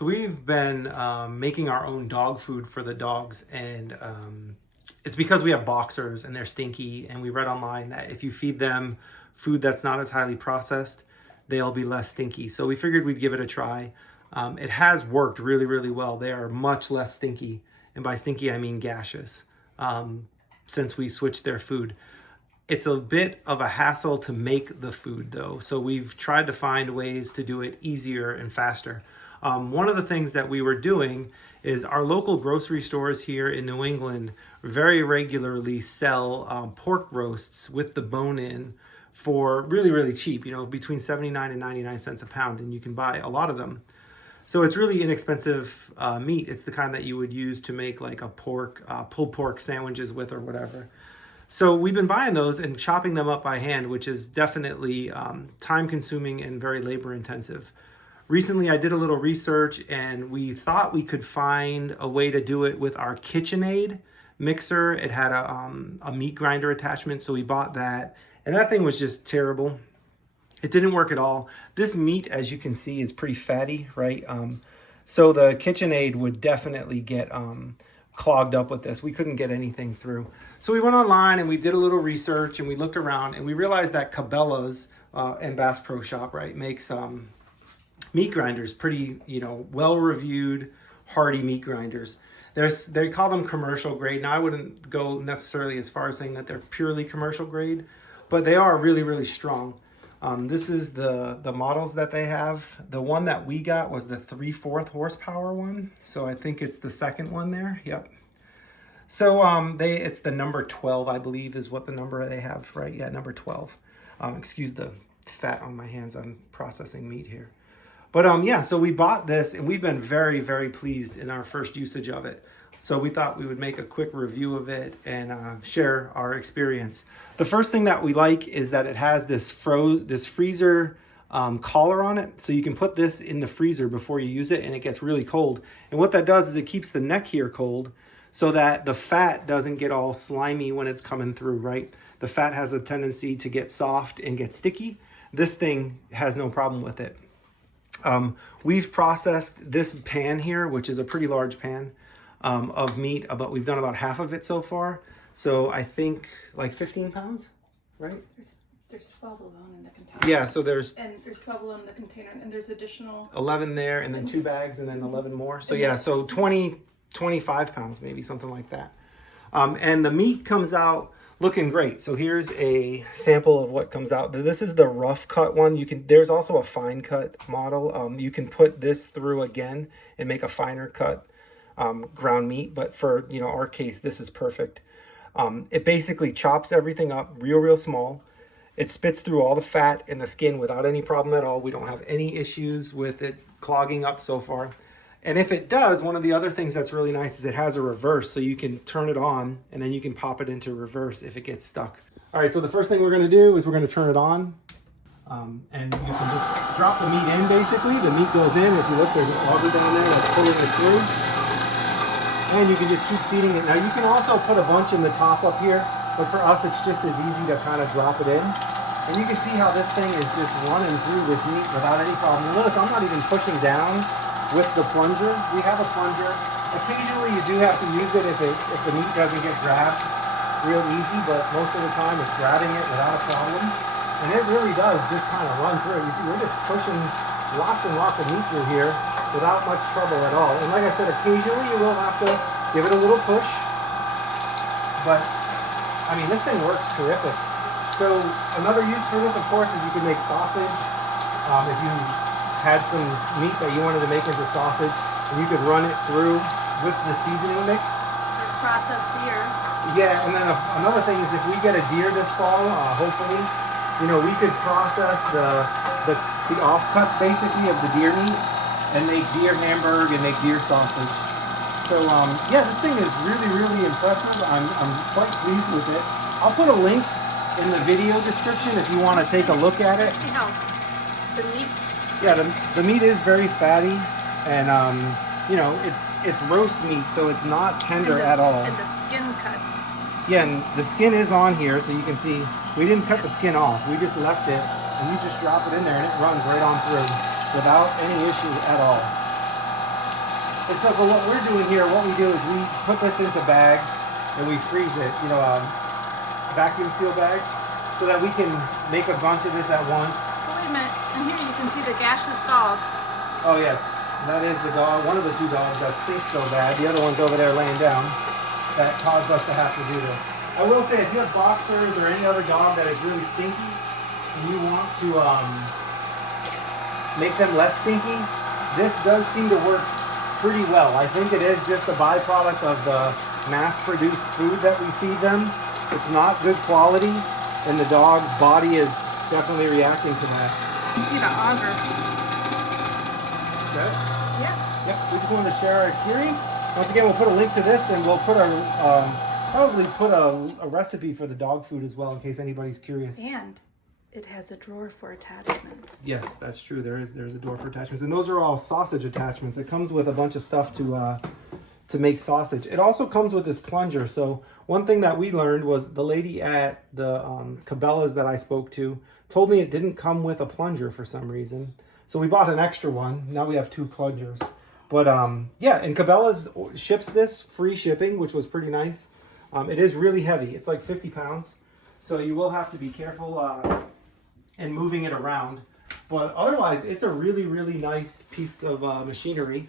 So we've been making our own dog food for the dogs, and it's because we have boxers and they're stinky, and we read online that if you feed them food that's not as highly processed, they'll be less stinky. So we figured we'd give it a try. It has worked really, really well. They are much less stinky, and by stinky I mean gaseous, since we switched their food. It's a bit of a hassle to make the food though, so we've tried to find ways to do it easier and faster. One of the things that we were doing is our local grocery stores here in New England very regularly sell pork roasts with the bone in for really, really cheap, you know, between 79 and 99 cents a pound, and you can buy a lot of them. So it's really inexpensive meat. It's the kind that you would use to make like a pulled pork sandwiches with or whatever. So we've been buying those and chopping them up by hand, which is definitely time consuming and very labor intensive. Recently, I did a little research and we thought we could find a way to do it with our KitchenAid mixer. It had a meat grinder attachment, so we bought that. And that thing was just terrible. It didn't work at all. This meat, as you can see, is pretty fatty, right? So the KitchenAid would definitely get clogged up with this. We couldn't get anything through. So we went online and we did a little research and we looked around and we realized that Cabela's and Bass Pro Shop, right, makes meat grinders, pretty, you know, well-reviewed, hardy meat grinders. They call them commercial grade. Now, I wouldn't go necessarily as far as saying that they're purely commercial grade, but they are really, really strong. This is the models that they have. The one that we got was the 3/4 horsepower one. So I think it's the second one there. Yep. So it's the number 12, I believe, is what the number they have, right? Yeah, number 12. Excuse the fat on my hands. I'm processing meat here. But yeah, so we bought this and we've been very, very pleased in our first usage of it. So we thought we would make a quick review of it and share our experience. The first thing that we like is that it has this freezer collar on it. So you can put this in the freezer before you use it and it gets really cold. And what that does is it keeps the neck here cold so that the fat doesn't get all slimy when it's coming through, right? The fat has a tendency to get soft and get sticky. This thing has no problem with it. We've processed this pan here, which is a pretty large pan of meat, but we've done about half of it so far. So I think like 15 pounds, right? There's 12 alone in the container. Yeah, so there's 12 alone in the container, and there's additional 11 there, and then 2 bags, and then 11 more. So yeah, so 25 pounds, maybe something like that. And the meat comes out looking great. So here's a sample of what comes out. This is the rough cut one. There's also a fine cut model. You can put this through again and make a finer cut ground meat. But for our case, this is perfect. It basically chops everything up real small. It spits through all the fat and the skin without any problem at all. We don't have any issues with it clogging up so far. And if it does, one of the other things that's really nice is it has a reverse, so you can turn it on and then you can pop it into reverse if it gets stuck. All right, so the first thing we're gonna do is we're gonna turn it on. And you can just drop the meat in, basically. The meat goes in. If you look, there's an auger down there that's pulling it through. And you can just keep feeding it. Now you can also put a bunch in the top up here, but for us it's just as easy to kind of drop it in. And you can see how this thing is just running through this meat without any problem. And notice I'm not even pushing down with the plunger. We have a plunger. Occasionally you do have to use it if the meat doesn't get grabbed real easy, but most of the time it's grabbing it without a problem. And it really does just kind of run through. You see, we're just pushing lots and lots of meat through here without much trouble at all. And like I said, occasionally you will have to give it a little push, but I mean, this thing works terrific. So another use for this, of course, is you can make sausage. If you had some meat that you wanted to make into sausage, and you could run it through with the seasoning mix. There's processed deer. Yeah, and then another thing is if we get a deer this fall, hopefully, we could process the offcuts basically of the deer meat and make deer hamburg and make deer sausage. So yeah, this thing is really impressive. I'm quite pleased with it. I'll put a link in the video description if you want to take a look at it. See how the meat. Yeah, the meat is very fatty, and it's roast meat, so it's not tender at all. And the skin cuts. Yeah, and the skin is on here, so you can see we didn't cut the skin off. We just left it, and you just drop it in there, and it runs right on through without any issue at all. And so for what we're doing here, what we do is we put this into bags and we freeze it, you know, vacuum seal bags, so that we can make a bunch of this at once. Oh, wait a minute. And here you can see the gaseous dog. Oh yes, that is the dog, one of the 2 dogs that stinks so bad. The other one's over there laying down. That caused us to have to do this. I will say, if you have boxers or any other dog that is really stinky, and you want to make them less stinky, this does seem to work pretty well. I think it is just a byproduct of the mass-produced food that we feed them. It's not good quality, and the dog's body is definitely reacting to that. You see the auger. Okay. Yeah. Yep, we just wanted to share our experience. Once again, we'll put a link to this, and we'll put our probably put a recipe for the dog food as well, in case anybody's curious. And it has a drawer for attachments. Yes, that's true. There's a drawer for attachments, and those are all sausage attachments. It comes with a bunch of stuff to make sausage. It also comes with this plunger. So one thing that we learned was the lady at the Cabela's that I spoke to told me it didn't come with a plunger for some reason. So we bought an extra one. Now we have 2 plungers. But yeah, and Cabela's ships this free shipping, which was pretty nice. It is really heavy. It's like 50 pounds. So you will have to be careful in moving it around. But otherwise, it's a really, really nice piece of machinery.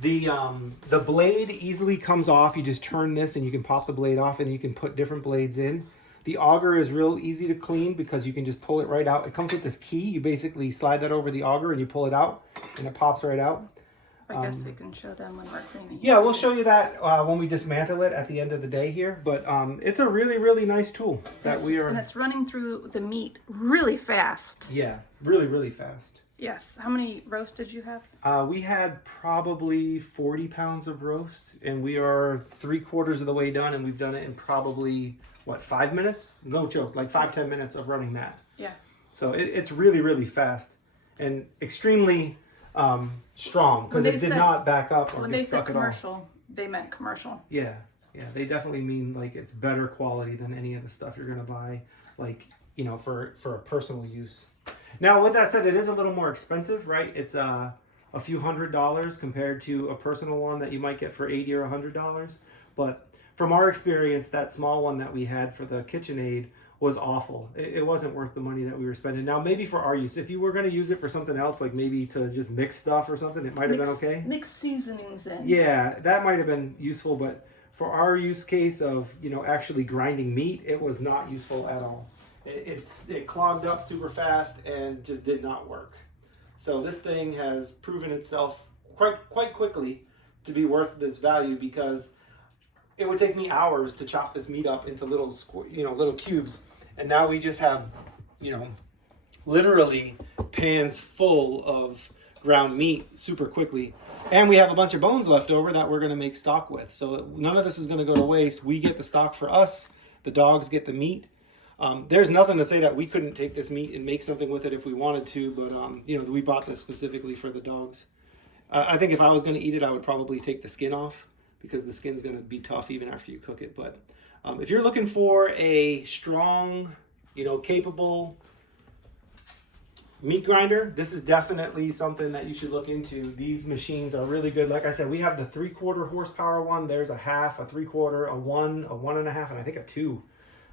The blade easily comes off. You just turn this and you can pop the blade off, and you can put different blades in. The auger is real easy to clean because you can just pull it right out. It comes with this key. You basically slide that over the auger and you pull it out, and it pops right out. I guess we can show them when we're cleaning. Yeah, we'll show you that when we dismantle it at the end of the day here. But it's a really, really nice tool that we are... And it's running through the meat really fast. Yeah, really, really fast. Yes. How many roasts did you have? We had probably 40 pounds of roast, and we are 3/4 of the way done, and we've done it in probably, what, 5 minutes? No joke, like 5-10 minutes of running that. Yeah. So it's really, really fast and extremely strong, because it did not back up or when get they said stuck at all. commercial, they meant commercial. Yeah, they definitely mean like it's better quality than any of the stuff you're gonna buy, like, you know, for a personal use. Now, with that said, it is a little more expensive, right? It's a few $100s compared to a personal one that you might get for $80 or $100. But from our experience, that small one that we had for the KitchenAid was awful. It wasn't worth the money that we were spending. Now, maybe for our use, if you were going to use it for something else, like maybe to just mix stuff or something, it might have been okay. Mix seasonings in. Yeah, that might have been useful, but for our use case of, you know, actually grinding meat, it was not useful at all. It clogged up super fast and just did not work. So this thing has proven itself quite quickly to be worth this value, because it would take me hours to chop this meat up into little cubes, and now we just have, you know, literally pans full of ground meat super quickly. And we have a bunch of bones left over that we're going to make stock with. So none of this is going to go to waste. We get the stock for us. The dogs get the meat. There's nothing to say that we couldn't take this meat and make something with it if we wanted to, but you know, we bought this specifically for the dogs. I think if I was going to eat it, I would probably take the skin off, because the skin's going to be tough even after you cook it. But if you're looking for a strong, you know, capable meat grinder, this is definitely something that you should look into. These machines are really good. Like I said, we have the 3/4 horsepower one. There's a half, a 3/4, a 1, a 1.5, and I think a 2.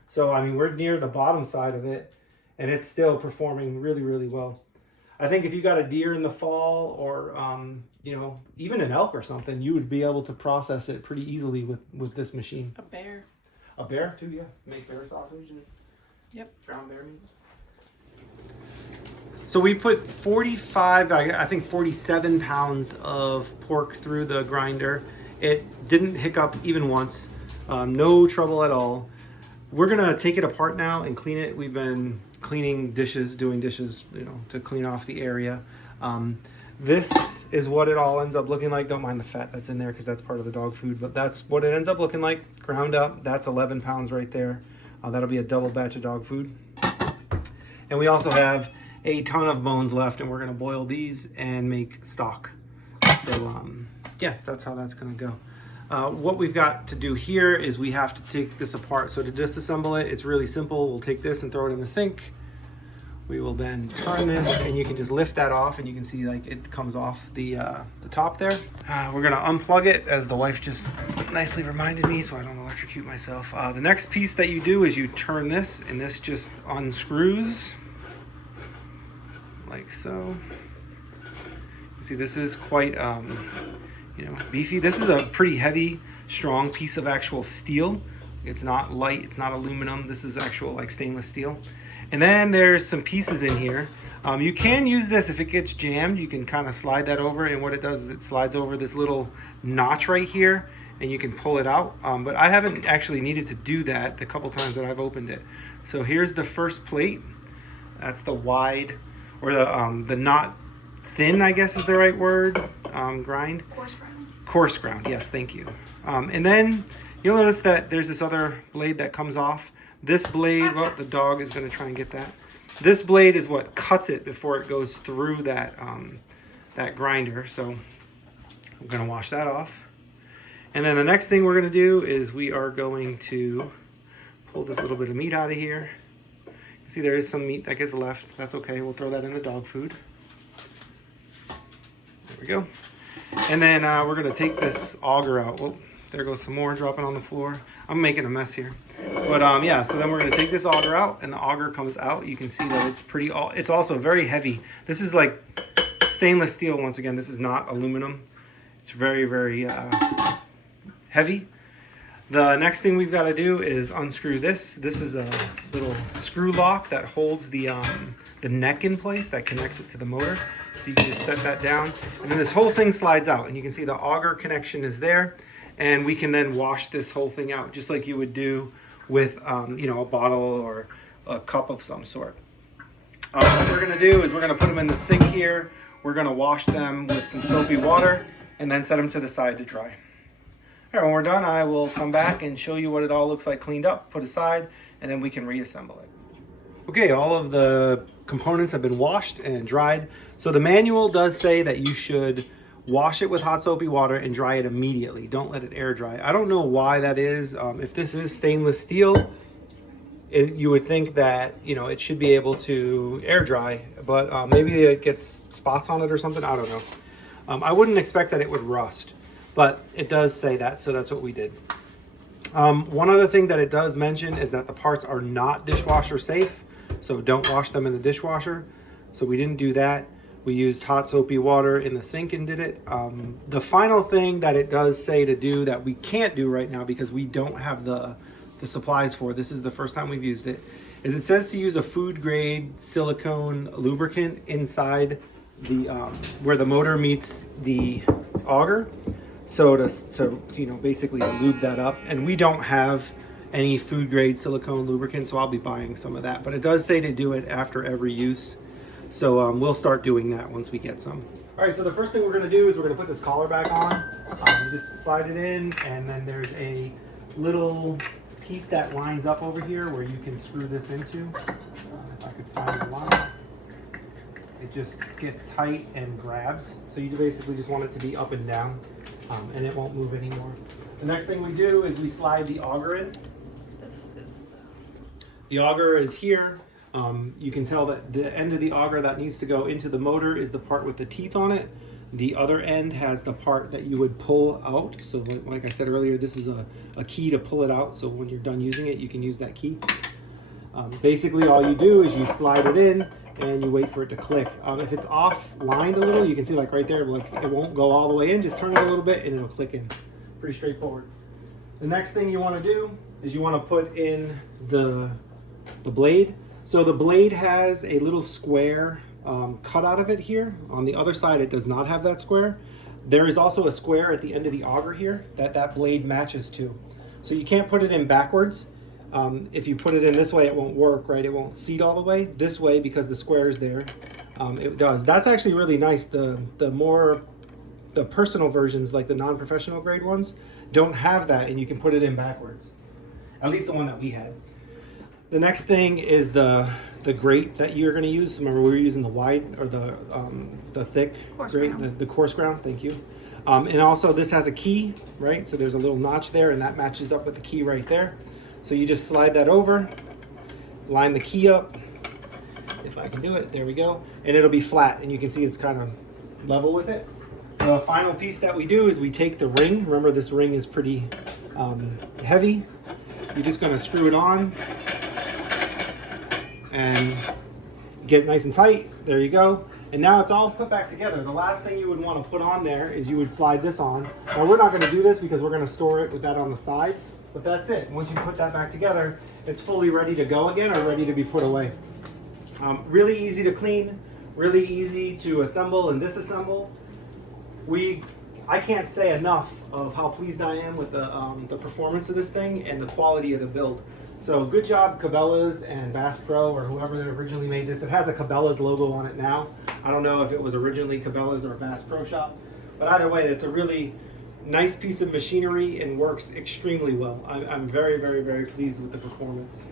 So, I mean, we're near the bottom side of it, and it's still performing really, really well. I think if you got a deer in the fall, or, you know, even an elk or something, you would be able to process it pretty easily with this machine. A bear. A bear, too, yeah. Make bear sausage and Yep. ground bear meat. So we put 47 pounds of pork through the grinder. It didn't hiccup even once. No trouble at all. We're gonna take it apart now and clean it. We've been cleaning dishes, doing dishes, you know, to clean off the area. This is what it all ends up looking like. Don't mind the fat that's in there, because that's part of the dog food, but that's what it ends up looking like. Ground up, that's 11 pounds right there. That'll be a double batch of dog food. And we also have a ton of bones left, and we're gonna boil these and make stock. So yeah, that's how that's gonna go. What we've got to do here is we have to take this apart. So to disassemble it, it's really simple. We'll take this and throw it in the sink. We will then turn this, and you can just lift that off, and you can see like it comes off the top there. We're gonna unplug it, as the wife just nicely reminded me, so I don't electrocute myself. The next piece that you do is you turn this, and this just unscrews like so. You see, this is quite beefy. This is a pretty heavy, strong piece of actual steel. It's not light, it's not aluminum. This is actual like stainless steel. And then there's some pieces in here. You can use this if it gets jammed. You can kind of slide that over, and what it does is it slides over this little notch right here, and you can pull it out. But I haven't actually needed to do that the couple times that I've opened it. So here's the first plate. That's the wide, or the not thin, I guess is the right word, grind. Coarse ground. Coarse ground, yes, thank you. And then you'll notice that there's this other blade that comes off. This blade, well, the dog is going to try and get that. This blade is what cuts it before it goes through that that grinder. So I'm going to wash that off. And then the next thing we're going to do is we are going to pull this little bit of meat out of here. You see there is some meat that gets left. That's okay. We'll throw that in the dog food. There we go. And then we're going to take this auger out. Well, there goes some more dropping on the floor. I'm making a mess here. But yeah, so then we're going to take this auger out, and the auger comes out. You can see that it's also very heavy. This is like stainless steel once again. This is not aluminum. It's very, very heavy. The next thing we've got to do is unscrew this. This is a little screw lock that holds the neck in place, that connects it to the motor. So you can just set that down, and then this whole thing slides out, and you can see the auger connection is there, and we can then wash this whole thing out just like you would do with a bottle or a cup of some sort. What we're going to do is we're going to put them in the sink here. We're going to wash them with some soapy water and then set them to the side to dry. All right, when we're done, I will come back and show you what it all looks like cleaned up, put aside, and then we can reassemble it. Okay, all of the components have been washed and dried. So the manual does say that you should wash it with hot soapy water and dry it immediately. Don't let it air dry. I don't know why that is. If this is stainless steel, you would think that it should be able to air dry, but maybe it gets spots on it or something. I don't know. I wouldn't expect that it would rust, but it does say that, so that's what we did. One other thing that it does mention is that the parts are not dishwasher safe, so don't wash them in the dishwasher. So we didn't do that. We used hot soapy water in the sink and did it. The final thing that it does say to do that we can't do right now because we don't have the supplies for, this is the first time we've used it, is it says to use a food grade silicone lubricant inside the where the motor meets the auger. So to basically lube that up, and we don't have any food grade silicone lubricant, so I'll be buying some of that. But it does say to do it after every use, so we'll start doing that once we get some. All right, so the first thing we're going to do is we're going to put this collar back on. You just slide it in, and then there's a little piece that lines up over here where you can screw this into. If I could find the line. It just gets tight and grabs. So you basically just want it to be up and down, and it won't move anymore. The next thing we do is we slide the auger in. The auger is here. You can tell that the end of the auger that needs to go into the motor is the part with the teeth on it. The other end has the part that you would pull out. So like I said earlier, this is a key to pull it out. So when you're done using it, you can use that key. Basically, all you do is you slide it in and you wait for it to click. If it's off-lined a little, you can see like right there, like it won't go all the way in. Just turn it a little bit and it'll click in. Pretty straightforward. The next thing you want to do is you want to put in the blade. So the blade has a little square cut out of it here. On the other side, it does not have that square. There is also a square at the end of the auger here that blade matches to. So you can't put it in backwards. If you put it in this way, it won't work, right? It won't seat all the way. This way, because the square is there, it does. That's actually really nice. The personal versions, like the non-professional grade ones, don't have that, and you can put it in backwards. At least the one that we had. The next thing is the grate that you're going to use. Remember, we were using the wide or the thick grate, the coarse ground. Thank you. And also, this has a key, right? So there's a little notch there, and that matches up with the key right there. So you just slide that over, line the key up, if I can do it, there we go. And it'll be flat, and you can see it's kind of level with it. The final piece that we do is we take the ring. Remember, this ring is pretty heavy. You're just going to screw it on and get it nice and tight. There you go. And now it's all put back together. The last thing you would want to put on there is you would slide this on. Now we're not going to do this because we're going to store it with that on the side, but that's it. Once you put that back together, it's fully ready to go again or ready to be put away. Really easy to clean, really easy to assemble and disassemble. I can't say enough of how pleased I am with the performance of this thing and the quality of the build. So good job, Cabela's and Bass Pro or whoever that originally made this. It has a Cabela's logo on it now. I don't know if it was originally Cabela's or Bass Pro Shop, but either way, it's a really nice piece of machinery and works extremely well. I'm very, very, very pleased with the performance.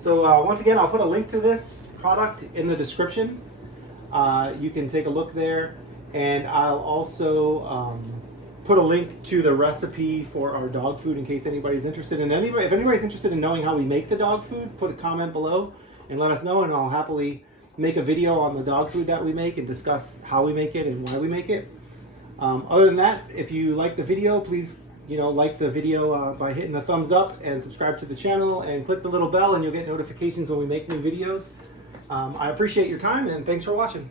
So once again, I'll put a link to this product in the description. You can take a look there, and I'll also put a link to the recipe for our dog food in case anybody's interested. And if anybody's interested in knowing how we make the dog food, put a comment below and let us know, and I'll happily make a video on the dog food that we make and discuss how we make it and why we make it. Other than that, if you like the video, please like the video by hitting the thumbs up and subscribe to the channel and click the little bell and you'll get notifications when we make new videos. I appreciate your time and thanks for watching.